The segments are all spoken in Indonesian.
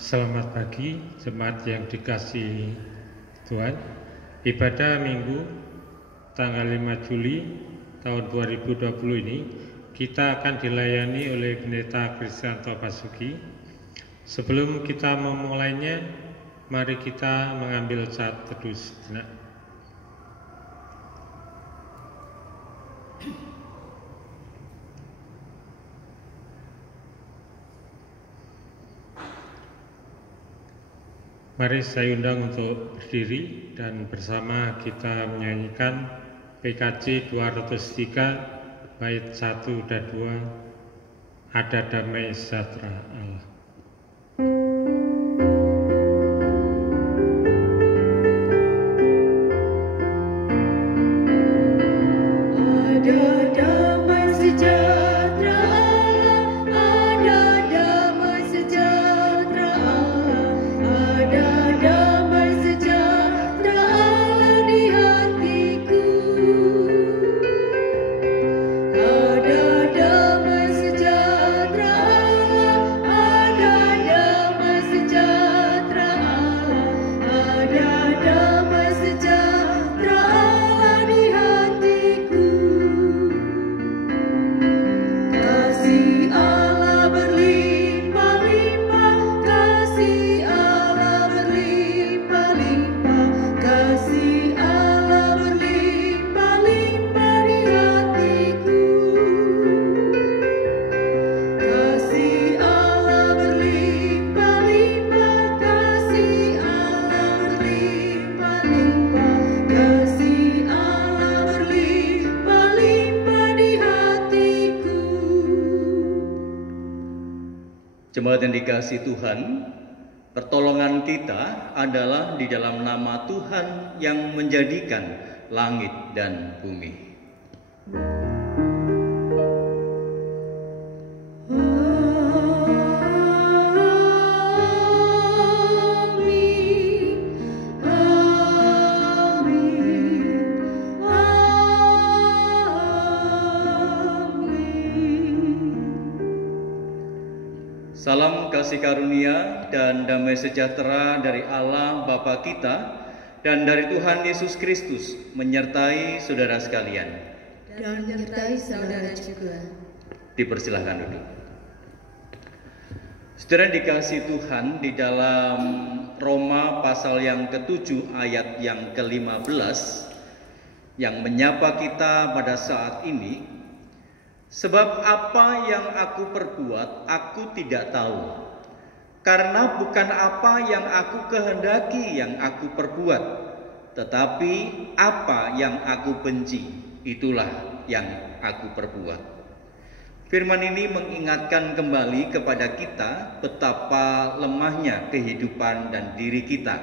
Selamat pagi, jemaat yang dikasihi Tuhan. Ibadah Minggu tanggal 5 Juli tahun 2020 ini kita akan dilayani oleh Pendeta Kristianto Basuki. Sebelum kita memulainya, mari kita mengambil saat teduh sejenak. Mari saya undang untuk berdiri dan bersama kita menyanyikan PKJ 203 bait 1 dan 2, Ada Damai Sejahtera Allah. Jemaat yang dikasihi Tuhan, pertolongan kita adalah di dalam nama Tuhan yang menjadikan langit dan bumi. Salam kasih karunia dan damai sejahtera dari Allah Bapa kita dan dari Tuhan Yesus Kristus menyertai saudara sekalian. Dan menyertai saudara juga. Dipersilahkan duduk. Saudara dikasihi Tuhan, di dalam Roma pasal yang ke-7 ayat yang ke-15 yang menyapa kita pada saat ini. Sebab apa yang aku perbuat, aku tidak tahu. Karena bukan apa yang aku kehendaki yang aku perbuat, tetapi apa yang aku benci, itulah yang aku perbuat. Firman ini mengingatkan kembali kepada kita betapa lemahnya kehidupan dan diri kita.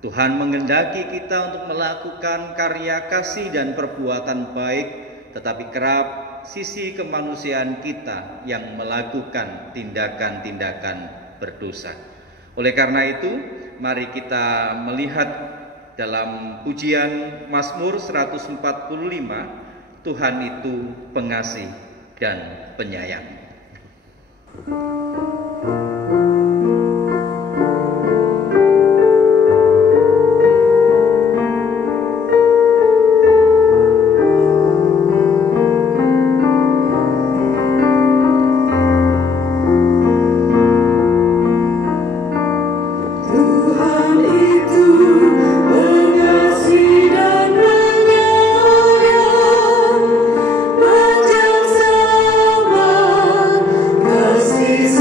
Tuhan menghendaki kita untuk melakukan karya kasih dan perbuatan baik, tetapi kerap sisi kemanusiaan kita yang melakukan tindakan-tindakan berdosa. Oleh karena itu, mari kita melihat dalam pujian Mazmur 145, Tuhan itu pengasih dan penyayang. Jesus.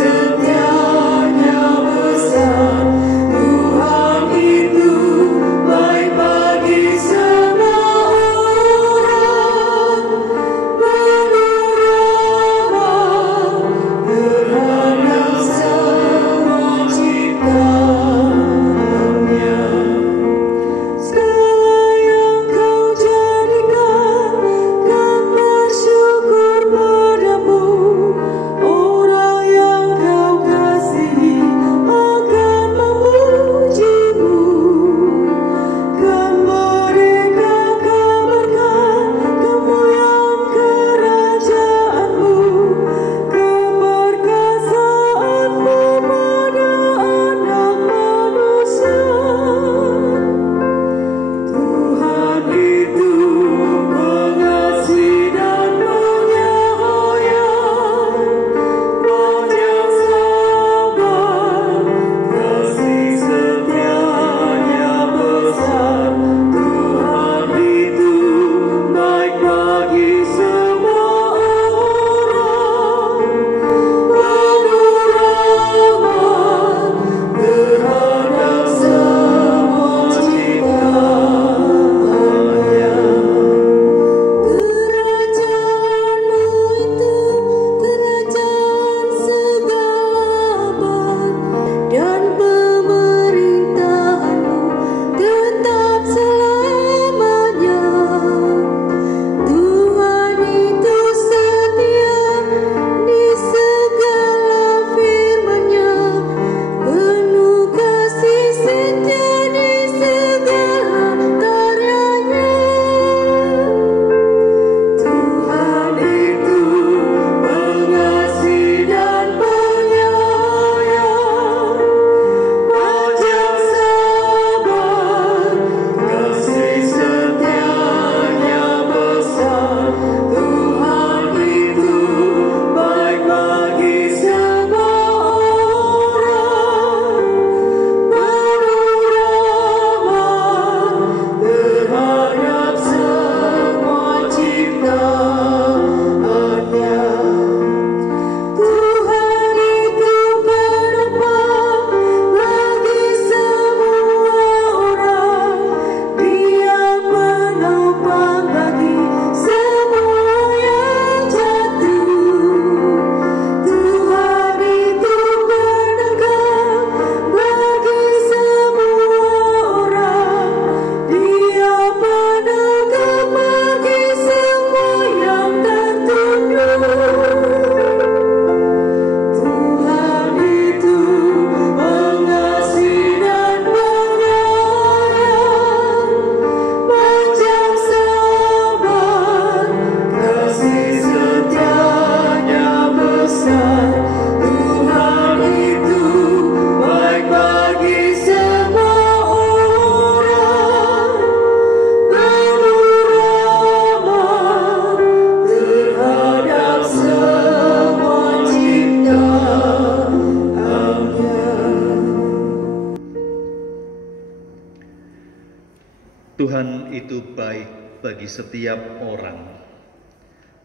Tuhan itu baik bagi setiap orang,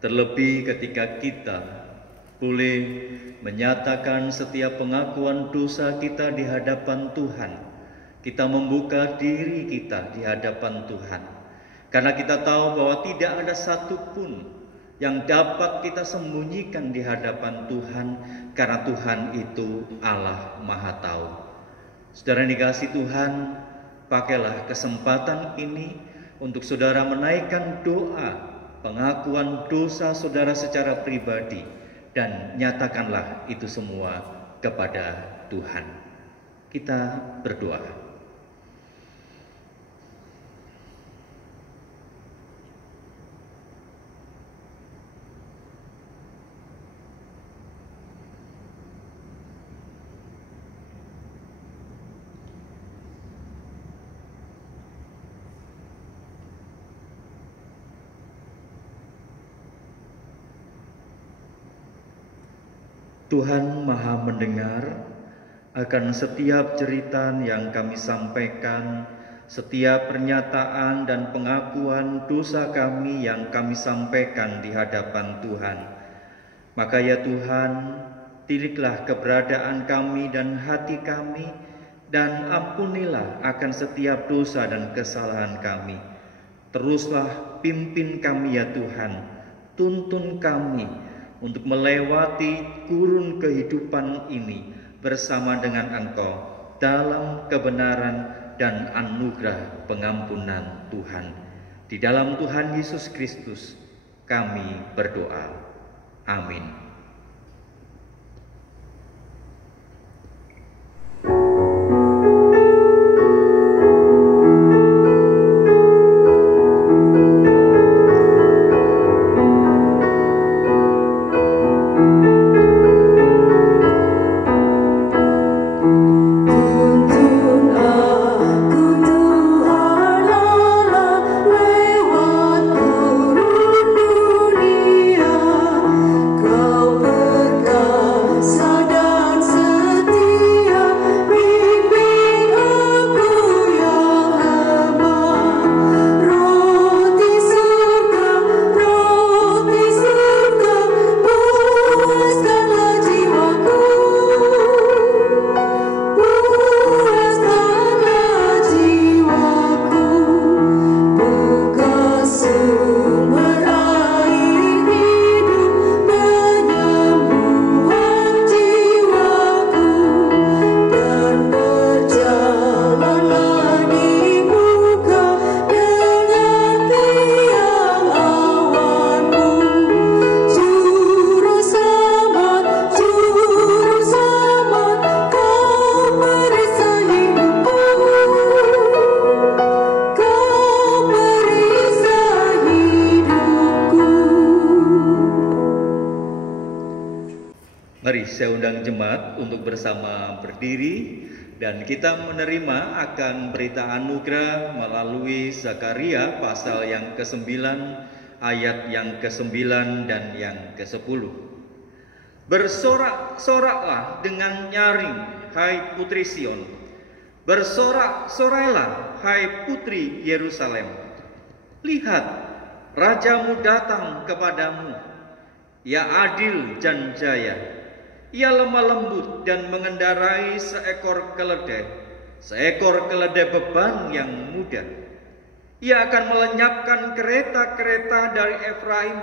terlebih ketika kita boleh menyatakan setiap pengakuan dosa kita di hadapan Tuhan. Kita membuka diri kita di hadapan Tuhan, karena kita tahu bahwa tidak ada satupun yang dapat kita sembunyikan di hadapan Tuhan, karena Tuhan itu Allah Maha Tahu. Saudara yang dikasihi Tuhan, pakailah kesempatan ini untuk saudara menaikkan doa pengakuan dosa saudara secara pribadi, dan nyatakanlah itu semua kepada Tuhan. Kita berdoa. Tuhan Maha mendengar akan setiap cerita yang kami sampaikan, setiap pernyataan dan pengakuan dosa kami yang kami sampaikan di hadapan Tuhan. Maka ya Tuhan, tiliklah keberadaan kami dan hati kami, dan ampunilah akan setiap dosa dan kesalahan kami. Teruslah pimpin kami ya Tuhan, tuntun kami untuk melewati kurun kehidupan ini bersama dengan Engkau dalam kebenaran dan anugerah pengampunan Tuhan. Di dalam Tuhan Yesus Kristus kami berdoa. Amin. Mari saya undang jemaat untuk bersama berdiri dan kita menerima akan berita anugerah melalui Zakaria pasal yang ke-9 ayat yang ke-9 dan yang ke-10. Bersorak-soraklah dengan nyaring, hai putri Sion. Bersorak-sorailah, hai putri Yerusalem. Lihat, rajamu datang kepadamu. Ia adil dan jaya. Ia lemah lembut dan mengendarai seekor keledai beban yang muda. Ia akan melenyapkan kereta-kereta dari Efraim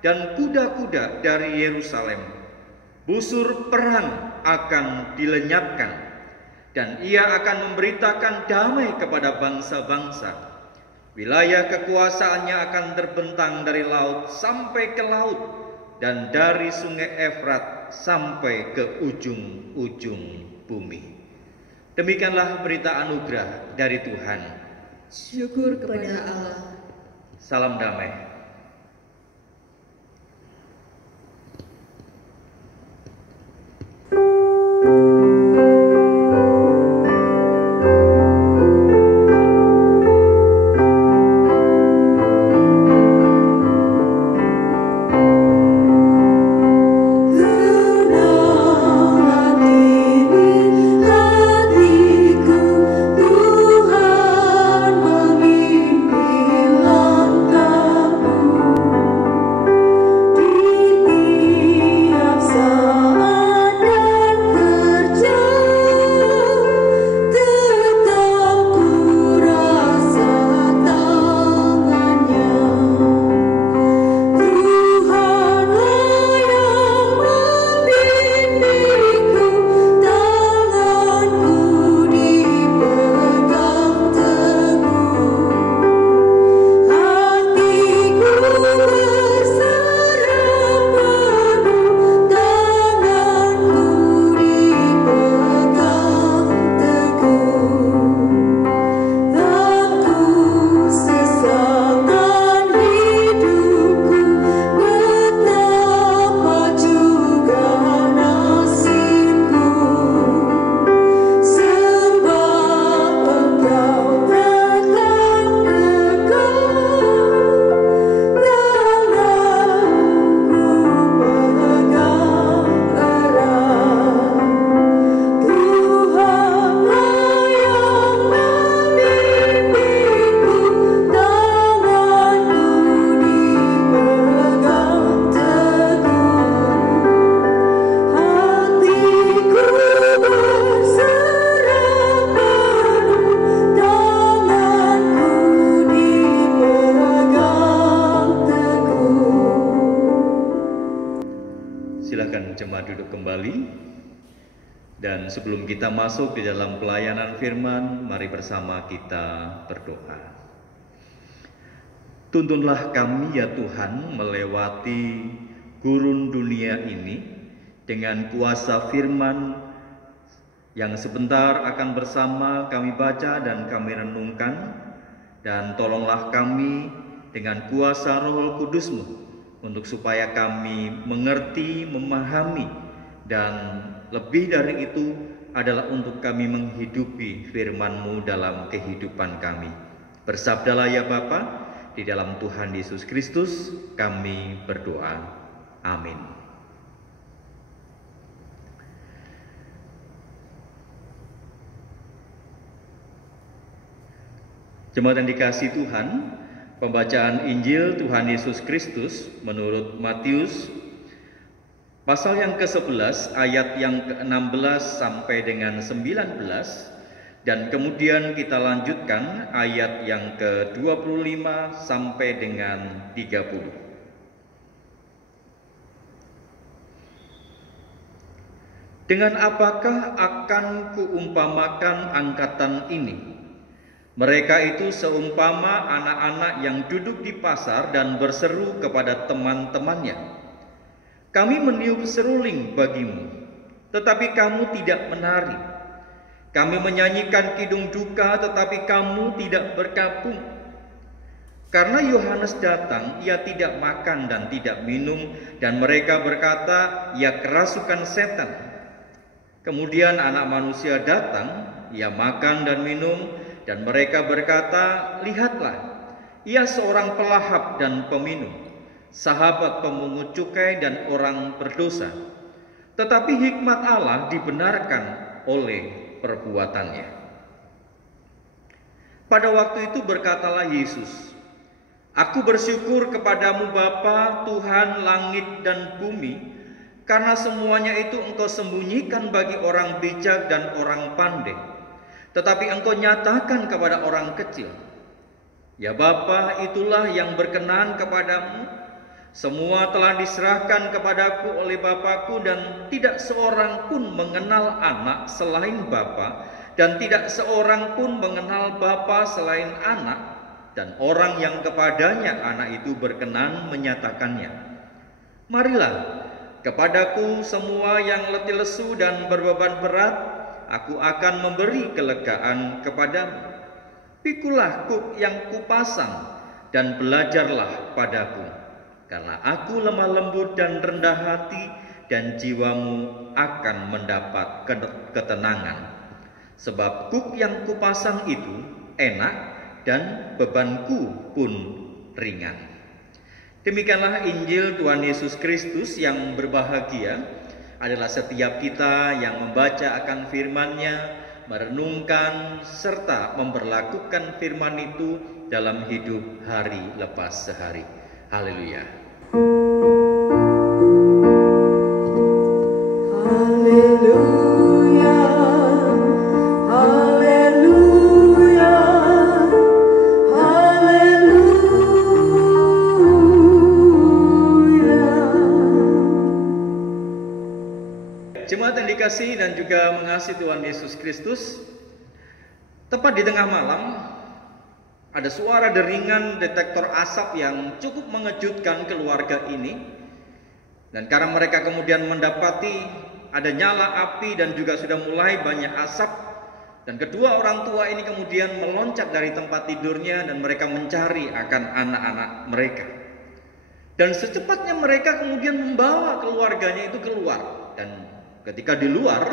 dan kuda-kuda dari Yerusalem. Busur perang akan dilenyapkan, dan ia akan memberitakan damai kepada bangsa-bangsa. Wilayah kekuasaannya akan terbentang dari laut sampai ke laut, dan dari sungai Efrat sampai ke ujung-ujung bumi. Demikianlah berita anugerah dari Tuhan. Syukur kepada Allah. Salam damai. Hatiku Tuhan mengingat. Dan sebelum kita masuk di dalam pelayanan firman, mari bersama kita berdoa. Tuntunlah kami ya Tuhan melewati gurun dunia ini dengan kuasa firman yang sebentar akan bersama kami baca dan kami renungkan. Dan tolonglah kami dengan kuasa Roh Kudus-Mu untuk supaya kami mengerti, memahami, dan lebih dari itu adalah untuk kami menghidupi firman-Mu dalam kehidupan kami. Bersabdalah ya Bapa, di dalam Tuhan Yesus Kristus kami berdoa. Amin. Jemaat yang dikasihi Tuhan, pembacaan Injil Tuhan Yesus Kristus menurut Matius pasal yang ke-11 ayat yang ke-16 sampai dengan 19, dan kemudian kita lanjutkan ayat yang ke-25 sampai dengan 30. Dengan apakah akan kuumpamakan angkatan ini? Mereka itu seumpama anak-anak yang duduk di pasar dan berseru kepada teman-temannya, "Kami meniup seruling bagimu, tetapi kamu tidak menari. Kami menyanyikan kidung duka, tetapi kamu tidak berkabung." Karena Yohanes datang, ia tidak makan dan tidak minum, dan mereka berkata, "Ia kerasukan setan." Kemudian Anak Manusia datang, ia makan dan minum, dan mereka berkata, "Lihatlah, ia seorang pelahap dan peminum, sahabat pemungut cukai dan orang berdosa. Tetapi hikmat Allah dibenarkan oleh perbuatannya." Pada waktu itu berkatalah Yesus, "Aku bersyukur kepadamu Bapa, Tuhan langit dan bumi, karena semuanya itu Engkau sembunyikan bagi orang bijak dan orang pandai, tetapi Engkau nyatakan kepada orang kecil. Ya Bapa, itulah yang berkenan kepadamu. Semua telah diserahkan kepadaku oleh Bapakku, dan tidak seorang pun mengenal anak selain Bapa, dan tidak seorang pun mengenal Bapa selain anak, dan orang yang kepadanya anak itu berkenan menyatakannya. Marilah kepadaku semua yang letih lesu dan berbeban berat, aku akan memberi kelegaan kepadamu. Pikulah kuk yang kupasang dan belajarlah padaku, karena aku lemah lembut dan rendah hati, dan jiwamu akan mendapat ketenangan. Sebab kuk yang kupasang itu enak dan bebanku pun ringan. Demikianlah Injil Tuhan Yesus Kristus. Yang berbahagia adalah setiap kita yang membaca akan firman-Nya, merenungkan serta memperlakukan firman itu dalam hidup hari lepas sehari. Haleluya. Haleluya, haleluya, haleluya. Jemaat yang dikasihi dan juga mengasihi Tuhan Yesus Kristus, tepat di tengah malam ada suara deringan detektor asap yang cukup mengejutkan keluarga ini. Dan karena mereka kemudian mendapati ada nyala api dan juga sudah mulai banyak asap, dan kedua orang tua ini kemudian meloncat dari tempat tidurnya dan mereka mencari akan anak-anak mereka. Dan secepatnya mereka kemudian membawa keluarganya itu keluar, dan ketika di luar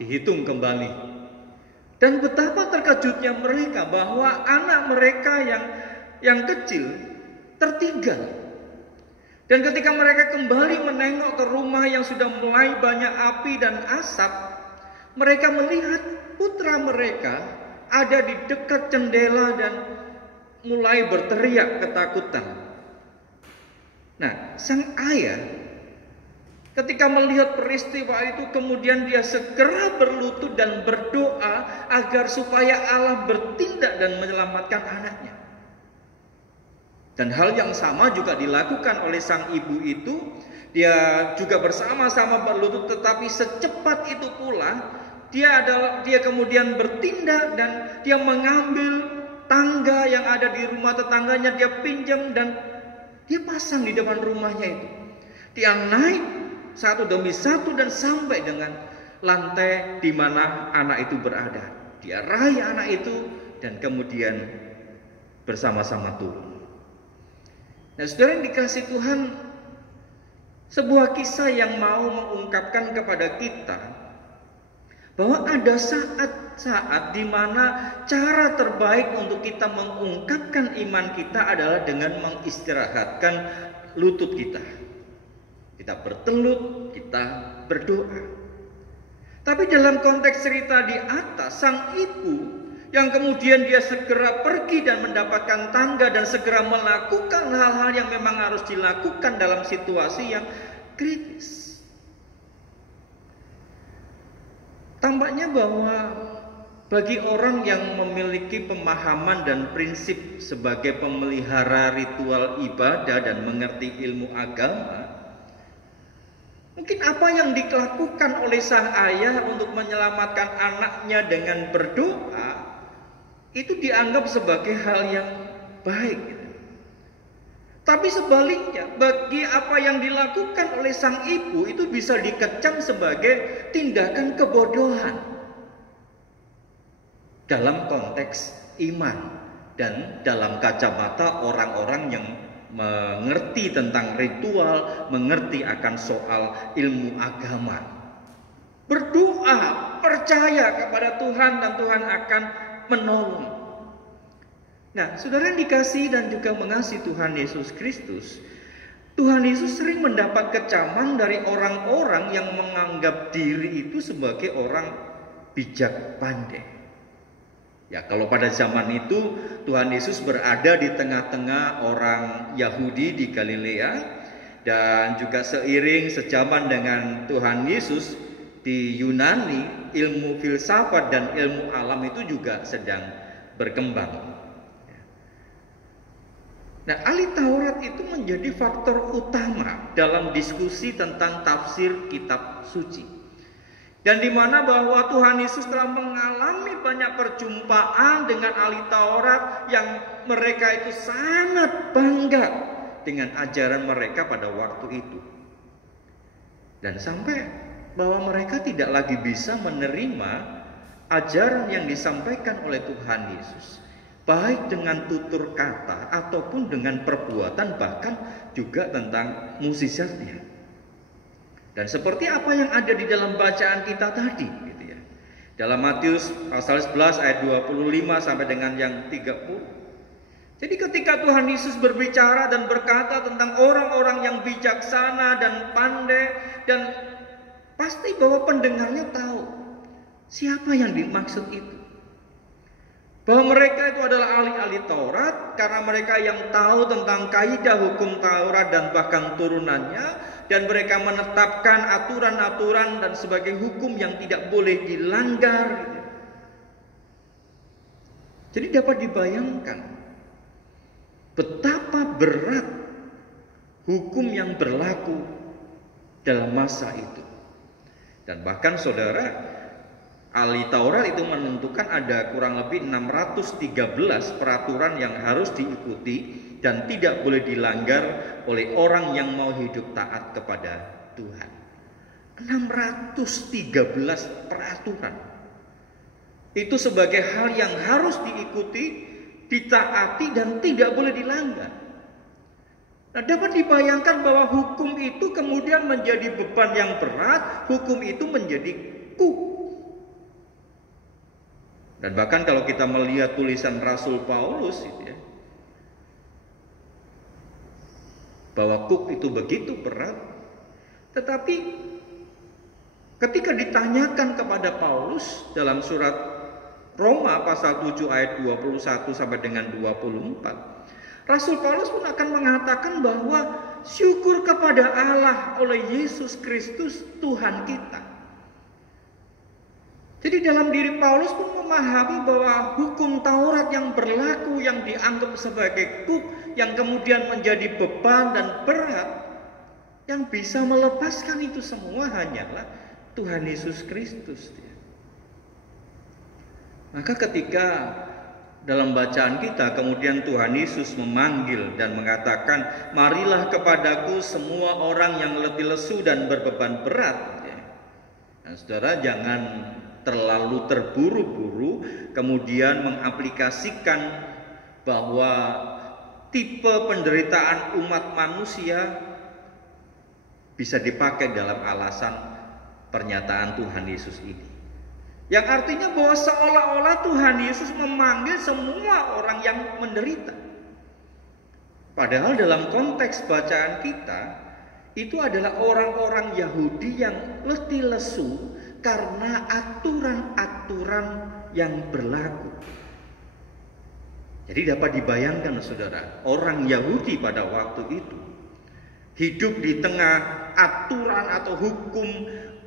dihitung kembali. Dan betapa terkejutnya mereka bahwa anak mereka yang kecil tertinggal. Dan ketika mereka kembali menengok ke rumah yang sudah mulai banyak api dan asap, mereka melihat putra mereka ada di dekat jendela dan mulai berteriak ketakutan. Nah, sang ayah ketika melihat peristiwa itu kemudian dia segera berlutut dan berdoa agar supaya Allah bertindak dan menyelamatkan anaknya. Dan hal yang sama juga dilakukan oleh sang ibu itu Dia juga bersama-sama berlutut, tetapi secepat itu pula dia kemudian bertindak dan dia mengambil tangga yang ada di rumah tetangganya, dia pinjam dan dia pasang di depan rumahnya itu. Dia naik satu demi satu dan sampai dengan lantai di mana anak itu berada. Dia raih anak itu dan kemudian bersama-sama turun. Nah, saudara yang dikasihi Tuhan, sebuah kisah yang mau mengungkapkan kepada kita bahwa ada saat-saat di mana cara terbaik untuk kita mengungkapkan iman kita adalah dengan mengistirahatkan lutut kita. Kita bertelut, kita berdoa. Tapi dalam konteks cerita di atas, sang ibu yang kemudian dia segera pergi dan mendapatkan tangga dan segera melakukan hal-hal yang memang harus dilakukan dalam situasi yang kritis. Tampaknya bahwa bagi orang yang memiliki pemahaman dan prinsip sebagai pemelihara ritual ibadah dan mengerti ilmu agama, mungkin apa yang dilakukan oleh sang ayah untuk menyelamatkan anaknya dengan berdoa itu dianggap sebagai hal yang baik. Tapi sebaliknya, bagi apa yang dilakukan oleh sang ibu itu bisa dikecam sebagai tindakan kebodohan dalam konteks iman dan dalam kacamata orang-orang yang mengerti tentang ritual, mengerti akan soal ilmu agama. Berdoa, percaya kepada Tuhan dan Tuhan akan menolong. Nah, saudara yang dikasihi dan juga mengasihi Tuhan Yesus Kristus, Tuhan Yesus sering mendapat kecaman dari orang-orang yang menganggap diri itu sebagai orang bijak pandai. Ya, kalau pada zaman itu Tuhan Yesus berada di tengah-tengah orang Yahudi di Galilea, dan juga seiring sejaman dengan Tuhan Yesus di Yunani, ilmu filsafat dan ilmu alam itu juga sedang berkembang. Nah, ahli Taurat itu menjadi faktor utama dalam diskusi tentang tafsir kitab suci. Dan di mana bahwa Tuhan Yesus telah mengalami banyak perjumpaan dengan ahli Taurat yang mereka itu sangat bangga dengan ajaran mereka pada waktu itu. Dan sampai bahwa mereka tidak lagi bisa menerima ajaran yang disampaikan oleh Tuhan Yesus, baik dengan tutur kata ataupun dengan perbuatan, bahkan juga tentang mukjizatnya. Dan seperti apa yang ada di dalam bacaan kita tadi, gitu ya. Dalam Matius pasal 11 ayat 25 sampai dengan yang 30. Jadi ketika Tuhan Yesus berbicara dan berkata tentang orang-orang yang bijaksana dan pandai, dan pasti bahwa pendengarnya tahu siapa yang dimaksud itu. Bahwa mereka itu adalah ahli-ahli Taurat, karena mereka yang tahu tentang kaidah hukum Taurat dan bahkan turunannya, dan mereka menetapkan aturan-aturan dan sebagai hukum yang tidak boleh dilanggar. Jadi dapat dibayangkan betapa berat hukum yang berlaku dalam masa itu. Dan bahkan saudara, ahli Taurat itu menentukan ada kurang lebih 613 peraturan yang harus diikuti dan tidak boleh dilanggar oleh orang yang mau hidup taat kepada Tuhan. 613 peraturan. Itu sebagai hal yang harus diikuti, ditaati dan tidak boleh dilanggar. Nah, dapat dibayangkan bahwa hukum itu kemudian menjadi beban yang berat, hukum itu menjadi kuk. Dan bahkan kalau kita melihat tulisan Rasul Paulus itu ya, bahwa kuk itu begitu berat. Tetapi ketika ditanyakan kepada Paulus dalam surat Roma pasal 7 ayat 21 sampai dengan 24, Rasul Paulus pun akan mengatakan bahwa syukur kepada Allah oleh Yesus Kristus Tuhan kita. Jadi dalam diri Paulus pun memahami bahwa hukum Taurat yang berlaku, yang dianggap sebagai kuk, yang kemudian menjadi beban dan berat, Yang bisa melepaskan itu semua hanyalah Tuhan Yesus Kristus. Maka ketika dalam bacaan kita kemudian Tuhan Yesus memanggil dan mengatakan, marilah kepadaku semua orang yang letih lesu dan berbeban berat. Nah, saudara, jangan terlalu terburu-buru kemudian mengaplikasikan bahwa tipe penderitaan umat manusia bisa dipakai dalam alasan pernyataan Tuhan Yesus ini. Yang artinya bahwa seolah-olah Tuhan Yesus memanggil semua orang yang menderita. Padahal dalam konteks bacaan kita, itu adalah orang-orang Yahudi yang letih lesu karena aturan-aturan yang berlaku. Jadi dapat dibayangkan saudara, orang Yahudi pada waktu itu hidup di tengah aturan atau hukum,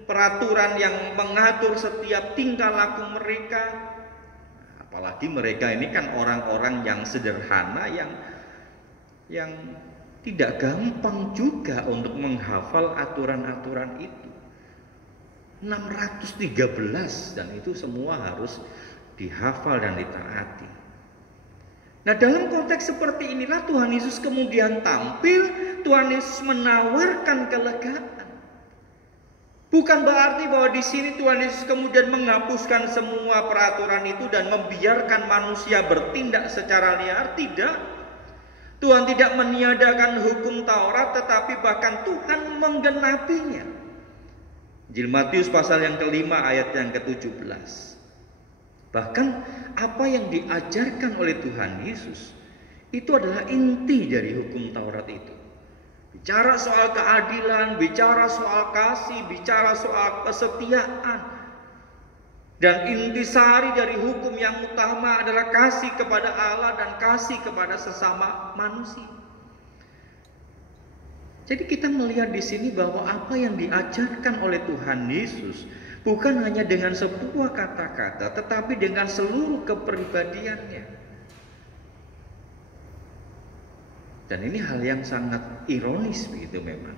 peraturan yang mengatur setiap tingkah laku mereka. Apalagi mereka ini kan orang-orang yang sederhana, yang tidak gampang juga untuk menghafal aturan-aturan itu. 613 dan itu semua harus dihafal dan ditaati. Nah, dalam konteks seperti inilah Tuhan Yesus kemudian tampil. Tuhan Yesus menawarkan kelegaan. Bukan berarti bahwa di sini Tuhan Yesus kemudian menghapuskan semua peraturan itu dan membiarkan manusia bertindak secara liar. Tidak. Tuhan tidak meniadakan hukum Taurat, tetapi bahkan Tuhan menggenapinya. Injil Matius pasal yang kelima ayat yang ke-17. Bahkan apa yang diajarkan oleh Tuhan Yesus itu adalah inti dari hukum Taurat itu. Bicara soal keadilan, bicara soal kasih, bicara soal kesetiaan. Dan intisari dari hukum yang utama adalah kasih kepada Allah dan kasih kepada sesama manusia. Jadi kita melihat di sini bahwa apa yang diajarkan oleh Tuhan Yesus bukan hanya dengan sebuah kata-kata, tetapi dengan seluruh kepribadiannya. Dan ini hal yang sangat ironis begitu memang.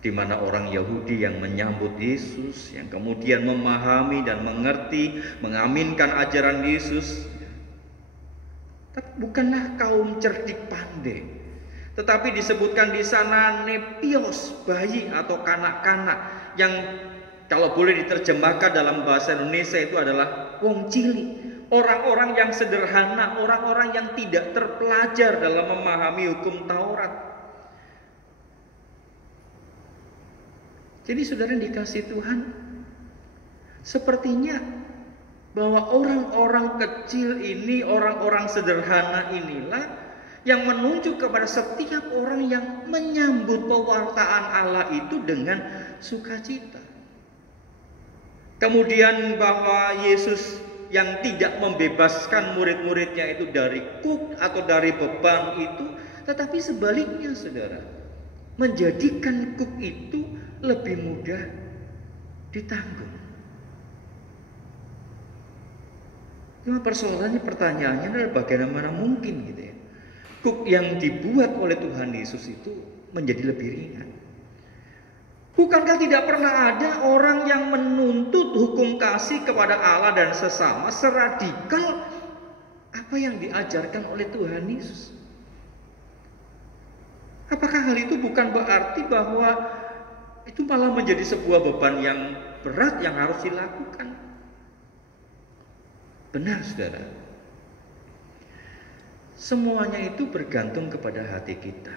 Di mana orang Yahudi yang menyambut Yesus, yang kemudian memahami dan mengerti, mengaminkan ajaran Yesus, bukanlah kaum cerdik pandai, tetapi disebutkan di sana nepios, bayi atau kanak-kanak, yang kalau boleh diterjemahkan dalam bahasa Indonesia itu adalah wong cilik. Orang-orang yang sederhana, orang-orang yang tidak terpelajar dalam memahami hukum Taurat. Jadi saudara dikasih Tuhan, sepertinya bahwa orang-orang kecil ini, orang-orang sederhana inilah yang menunjuk kepada setiap orang yang menyambut pewartaan Allah itu dengan sukacita. Kemudian bahwa Yesus yang tidak membebaskan murid-muridnya itu dari kuk atau dari beban itu, tetapi sebaliknya saudara, menjadikan kuk itu lebih mudah ditanggung. Cuma pertanyaannya adalah bagaimana mungkin gitu ya, kuk yang dibuat oleh Tuhan Yesus itu menjadi lebih ringan. Bukankah tidak pernah ada orang yang menuntut hukum kasih kepada Allah dan sesama seradikal apa yang diajarkan oleh Tuhan Yesus? Apakah hal itu bukan berarti bahwa itu malah menjadi sebuah beban yang berat yang harus dilakukan? Benar saudara. Semuanya itu bergantung kepada hati kita.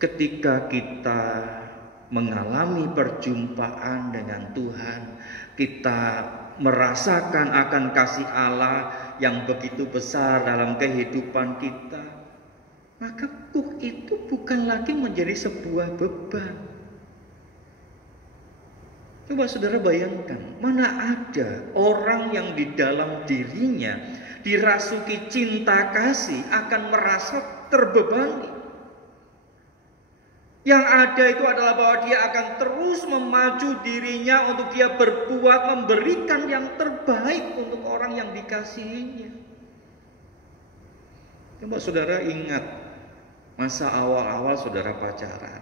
Ketika kita mengalami perjumpaan dengan Tuhan, kita merasakan akan kasih Allah yang begitu besar dalam kehidupan kita, maka kuk itu bukan lagi menjadi sebuah beban. Coba saudara bayangkan, mana ada orang yang di dalam dirinya dirasuki cinta kasih akan merasa terbebani. Yang ada itu adalah bahwa dia akan terus memacu dirinya untuk dia berbuat, memberikan yang terbaik untuk orang yang dikasihinya. Coba saudara ingat Masa awal-awal saudara pacaran,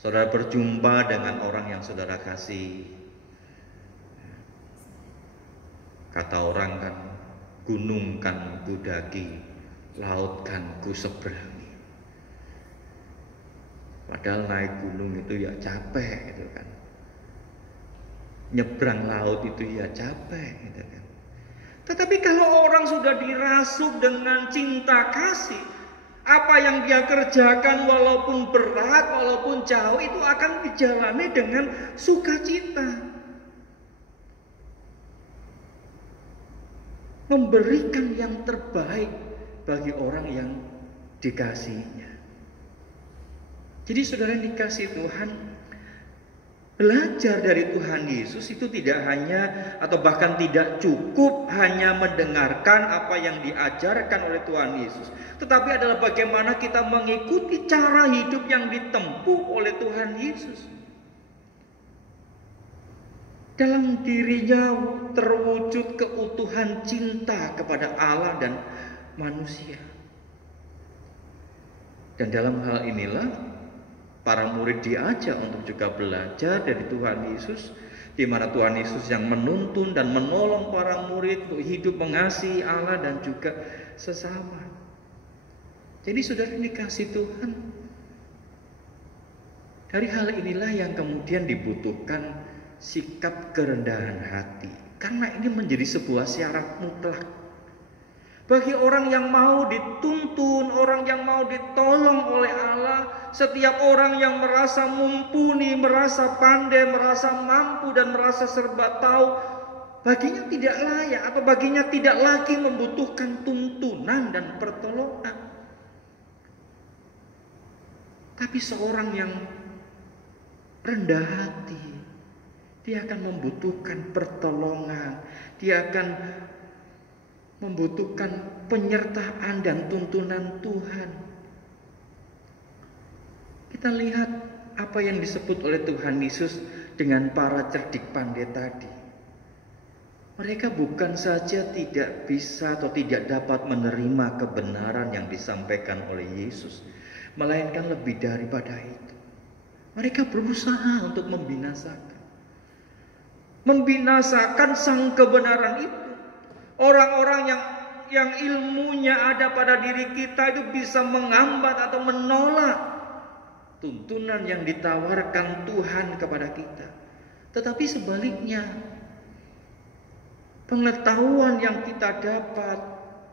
saudara berjumpa dengan orang yang saudara kasih. Kata orang kan, gunung kan ku daki, laut kan ku seberangi. Padahal naik gunung itu ya capek gitu kan. Nyebrang laut itu ya capek gitu kan. Tetapi kalau orang sudah dirasuk dengan cinta kasih, apa yang dia kerjakan walaupun berat, walaupun jauh, itu akan dijalani dengan sukacita. Memberikan yang terbaik bagi orang yang dikasihinya. Jadi saudara yang dikasihi Tuhan, belajar dari Tuhan Yesus itu tidak hanya atau bahkan tidak cukup hanya mendengarkan apa yang diajarkan oleh Tuhan Yesus, tetapi adalah bagaimana kita mengikuti cara hidup yang ditempuh oleh Tuhan Yesus. Dalam dirinya terwujud keutuhan cinta kepada Allah dan manusia. Dan dalam hal inilah para murid diajak untuk juga belajar dari Tuhan Yesus, di mana Tuhan Yesus yang menuntun dan menolong para murid untuk hidup mengasihi Allah dan juga sesama. Jadi saudara dikasih Tuhan, dari hal inilah yang kemudian dibutuhkan sikap kerendahan hati, karena ini menjadi sebuah syarat mutlak bagi orang yang mau dituntun, orang yang mau ditolong oleh Allah. Setiap orang yang merasa mumpuni, merasa pandai, merasa mampu dan merasa serba tahu, baginya tidak layak atau baginya tidak lagi membutuhkan tuntunan dan pertolongan. Tapi seorang yang rendah hati, dia akan membutuhkan pertolongan, dia akan membutuhkan penyertaan dan tuntunan Tuhan. Kita lihat apa yang disebut oleh Tuhan Yesus dengan para cerdik pandai tadi. Mereka bukan saja tidak bisa atau tidak dapat menerima kebenaran yang disampaikan oleh Yesus, melainkan lebih daripada itu. Mereka berusaha untuk membinasakan sang kebenaran itu. Orang-orang yang ilmunya ada pada diri kita itu bisa menghambat atau menolak tuntunan yang ditawarkan Tuhan kepada kita. Tetapi sebaliknya, pengetahuan yang kita dapat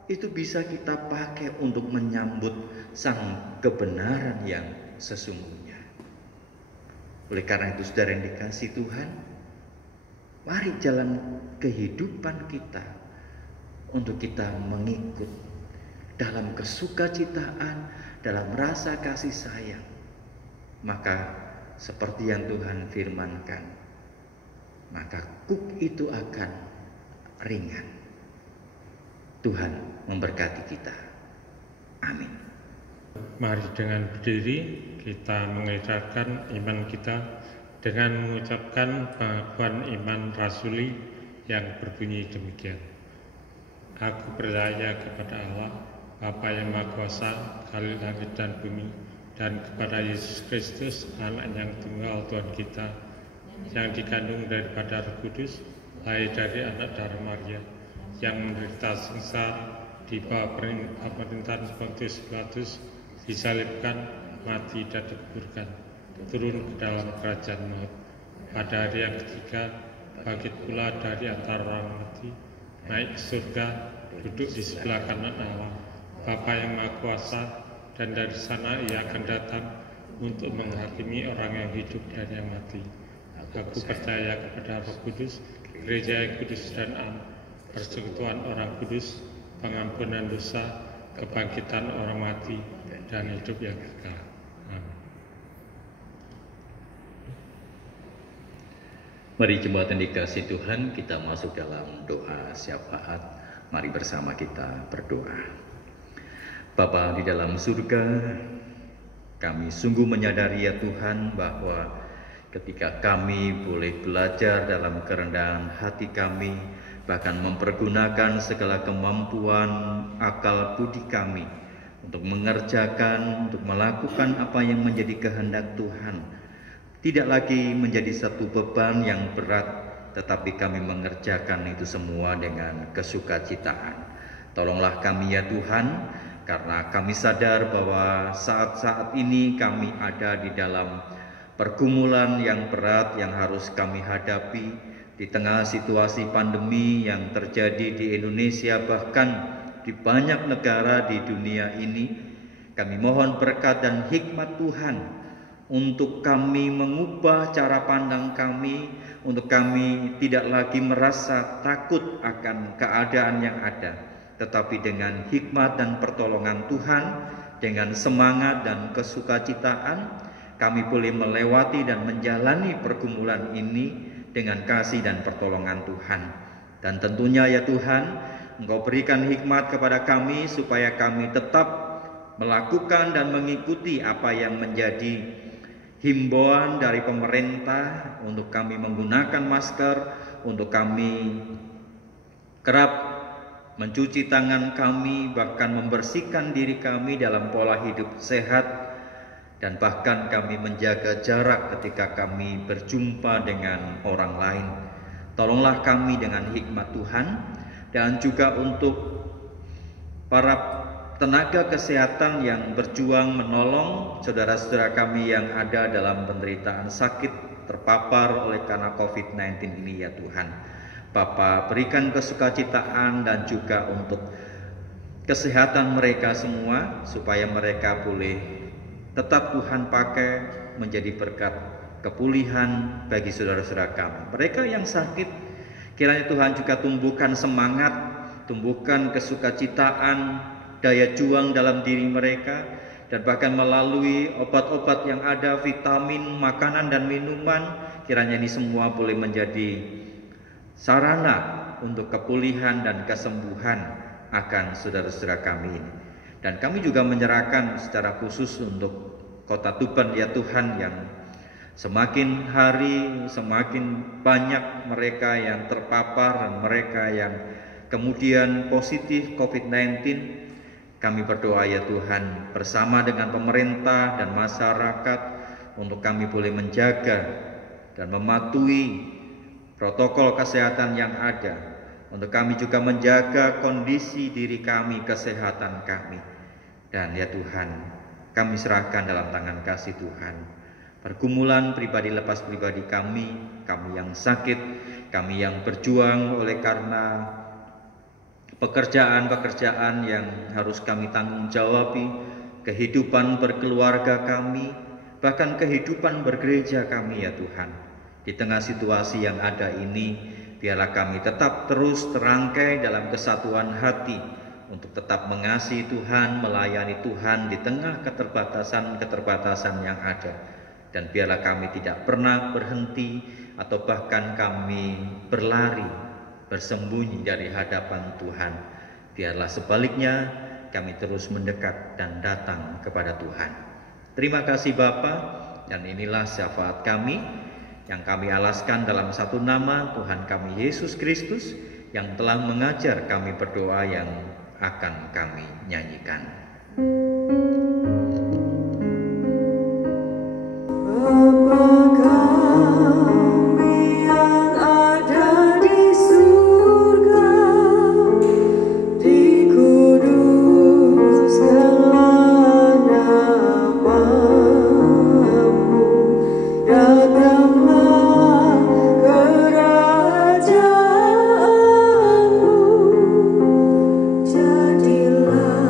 itu bisa kita pakai untuk menyambut sang kebenaran yang sesungguhnya. Oleh karena itu saudara yang dikasihi Tuhan, mari jalan kehidupan kita untuk kita mengikut dalam kesukacitaan, dalam rasa kasih sayang. Maka seperti yang Tuhan firmankan, maka kuk itu akan ringan. Tuhan memberkati kita. Amin. Mari dengan berdiri kita mengedarkan iman kita dengan mengucapkan pengakuan iman rasuli yang berbunyi demikian. Aku percaya kepada Allah, Bapa yang Maha Kuasa, Khalil langit dan bumi, dan kepada Yesus Kristus, Anak yang tunggal Tuhan kita, yang dikandung daripada Roh Kudus, lahir dari anak darah Maria, yang menderita sengsara di bawah pemerintahan Pontius Pilatus, disalibkan, mati dan dikuburkan, turun ke dalam kerajaan maut. Pada hari yang ketiga, bangkit pula dari antara orang mati, naik ke surga, duduk di sebelah kanan Allah, Bapa yang Maha Kuasa, dan dari sana ia akan datang untuk menghakimi orang yang hidup dan yang mati. Aku percaya kepada Roh Kudus, gereja yang kudus dan am, persekutuan orang kudus, pengampunan dosa, kebangkitan orang mati, dan hidup yang kekal. Amin. Mari jemaat yang dikasihi Tuhan, kita masuk dalam doa syafaat. Mari bersama kita berdoa. Bapa di dalam surga, kami sungguh menyadari ya Tuhan bahwa ketika kami boleh belajar dalam kerendahan hati kami, bahkan mempergunakan segala kemampuan akal budi kami untuk mengerjakan, untuk melakukan apa yang menjadi kehendak Tuhan. Tidak lagi menjadi satu beban yang berat, tetapi kami mengerjakan itu semua dengan kesukacitaan. Tolonglah kami ya Tuhan, karena kami sadar bahwa saat-saat ini kami ada di dalam pergumulan yang berat yang harus kami hadapi di tengah situasi pandemi yang terjadi di Indonesia, bahkan di banyak negara di dunia ini. Kami mohon berkat dan hikmat Tuhan untuk kami mengubah cara pandang kami, untuk kami tidak lagi merasa takut akan keadaan yang ada, tetapi dengan hikmat dan pertolongan Tuhan, dengan semangat dan kesukacitaan, kami boleh melewati dan menjalani pergumulan ini dengan kasih dan pertolongan Tuhan. Dan tentunya ya Tuhan, Engkau berikan hikmat kepada kami supaya kami tetap melakukan dan mengikuti apa yang menjadi himbauan dari pemerintah, untuk kami menggunakan masker, untuk kami kerap mencuci tangan kami, bahkan membersihkan diri kami dalam pola hidup sehat, dan bahkan kami menjaga jarak ketika kami berjumpa dengan orang lain. Tolonglah kami dengan hikmat Tuhan, dan juga untuk para tenaga kesehatan yang berjuang menolong saudara-saudara kami yang ada dalam penderitaan sakit, terpapar oleh karena COVID-19 ini ya Tuhan. Bapa, berikan kesukacitaan dan juga untuk kesehatan mereka semua, supaya mereka boleh tetap Tuhan pakai menjadi berkat kepulihan bagi saudara-saudara kami. Mereka yang sakit, kiranya Tuhan juga tumbuhkan semangat, tumbuhkan kesukacitaan, daya juang dalam diri mereka, dan bahkan melalui obat-obat yang ada, vitamin, makanan dan minuman, kiranya ini semua boleh menjadi sarana untuk kepulihan dan kesembuhan akan saudara-saudara kami ini. Dan kami juga menyerahkan secara khusus untuk Kota Tuban ya Tuhan, yang semakin hari semakin banyak mereka yang terpapar dan mereka yang kemudian positif COVID-19. Kami berdoa ya Tuhan, bersama dengan pemerintah dan masyarakat, untuk kami boleh menjaga dan mematuhi protokol kesehatan yang ada, untuk kami juga menjaga kondisi diri kami, kesehatan kami. Dan ya Tuhan, kami serahkan dalam tangan kasih Tuhan pergumulan pribadi lepas pribadi kami yang sakit, kami yang berjuang oleh karena pekerjaan-pekerjaan yang harus kami tanggung jawabi, kehidupan berkeluarga kami, bahkan kehidupan bergereja kami ya Tuhan. Di tengah situasi yang ada ini, biarlah kami tetap terus terangkai dalam kesatuan hati untuk tetap mengasihi Tuhan, melayani Tuhan di tengah keterbatasan-keterbatasan yang ada. Dan biarlah kami tidak pernah berhenti atau bahkan kami berlari, bersembunyi dari hadapan Tuhan. Biarlah sebaliknya kami terus mendekat dan datang kepada Tuhan. Terima kasih Bapa, dan inilah syafaat kami yang kami alaskan dalam satu nama Tuhan kami Yesus Kristus, yang telah mengajar kami berdoa yang akan kami nyanyikan. Jadilah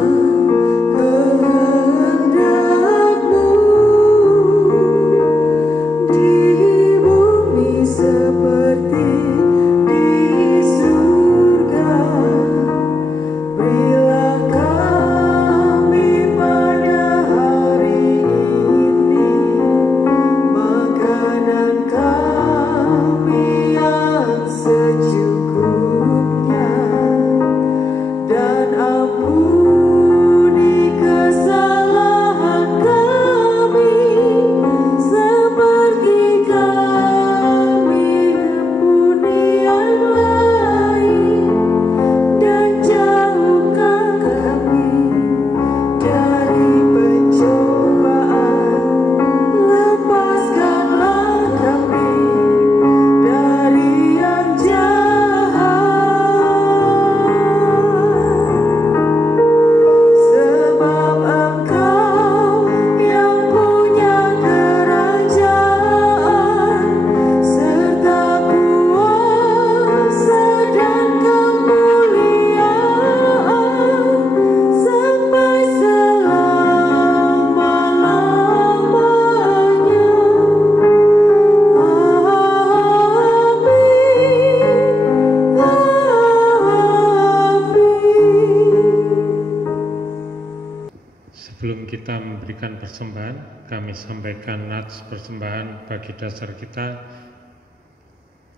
memberikan persembahan, kami sampaikan nats persembahan bagi dasar kita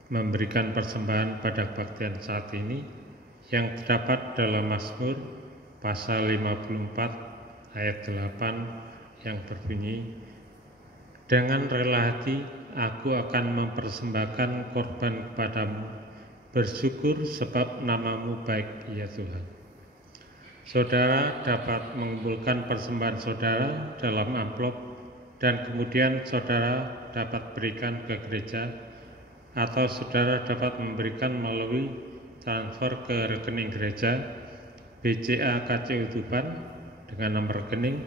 memberikan persembahan pada kebaktian saat ini yang terdapat dalam Mazmur pasal 54 ayat 8 yang berbunyi, dengan rela hati aku akan mempersembahkan korban kepadamu, bersyukur sebab namamu baik ya Tuhan. Saudara dapat mengumpulkan persembahan saudara dalam amplop dan kemudian saudara dapat berikan ke gereja, atau saudara dapat memberikan melalui transfer ke rekening gereja BCA KCU Tuban dengan nomor rekening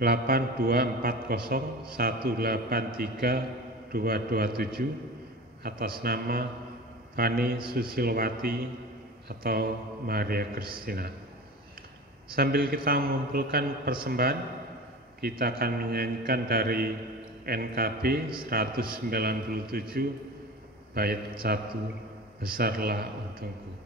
82401832227 atas nama Fani Susilowati atau Maria Kristina. Sambil kita mengumpulkan persembahan, kita akan menyanyikan dari NKB 197 bait 1, Besarlah Untungku.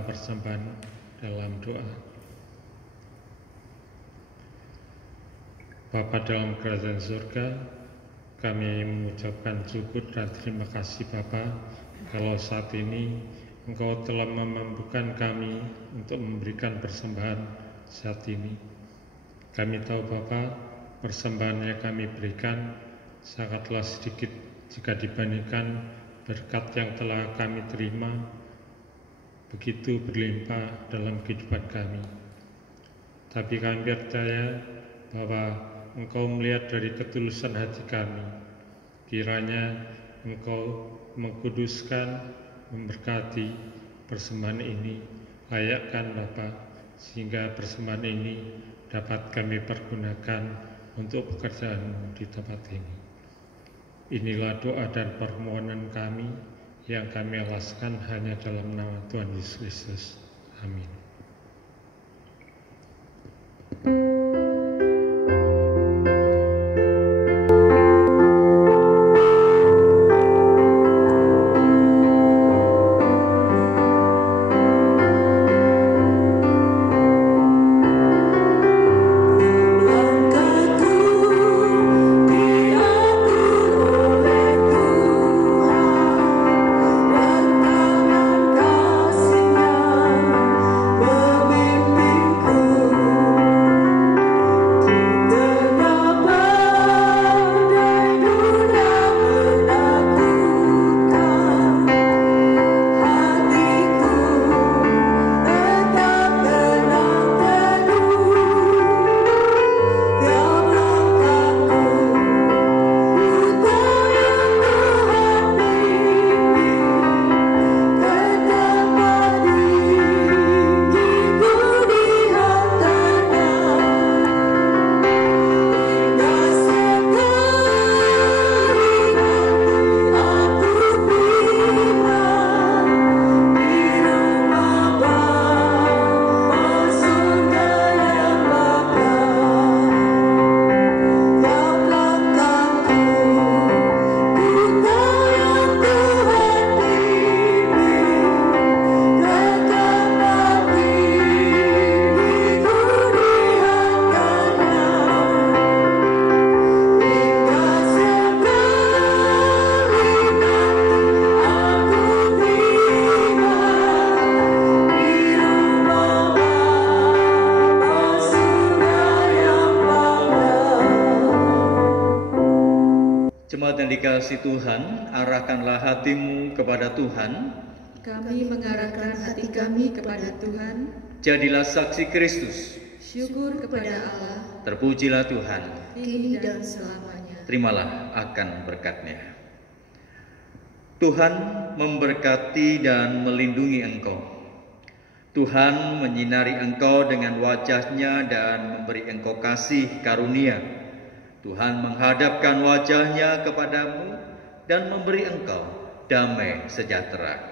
Persembahan dalam doa. Bapa dalam kerajaan surga, kami mengucapkan syukur dan terima kasih Bapa, kalau saat ini Engkau telah memampukan kami untuk memberikan persembahan saat ini. Kami tahu Bapa, persembahan yang kami berikan sangatlah sedikit jika dibandingkan berkat yang telah kami terima begitu berlimpah dalam kehidupan kami. Tapi kami percaya bahwa Engkau melihat dari ketulusan hati kami. Kiranya Engkau mengkuduskan, memberkati persembahan ini, layakkan Bapa, sehingga persembahan ini dapat kami pergunakan untuk pekerjaan di tempat ini. Inilah doa dan permohonan kami yang kami alaskan hanya dalam nama Tuhan Yesus Kristus. Amin. Jemaat yang dikasihi Tuhan, arahkanlah hatimu kepada Tuhan. Kami mengarahkan hati kami kepada Tuhan. Jadilah saksi Kristus. Syukur kepada Allah, Terpujilah Tuhan. kini dan selamanya. Terimalah akan berkat-Nya. Tuhan memberkati dan melindungi engkau. Tuhan menyinari engkau dengan wajah-Nya dan memberi engkau kasih karunia. Tuhan menghadapkan wajah-Nya kepadamu dan memberi engkau damai sejahtera.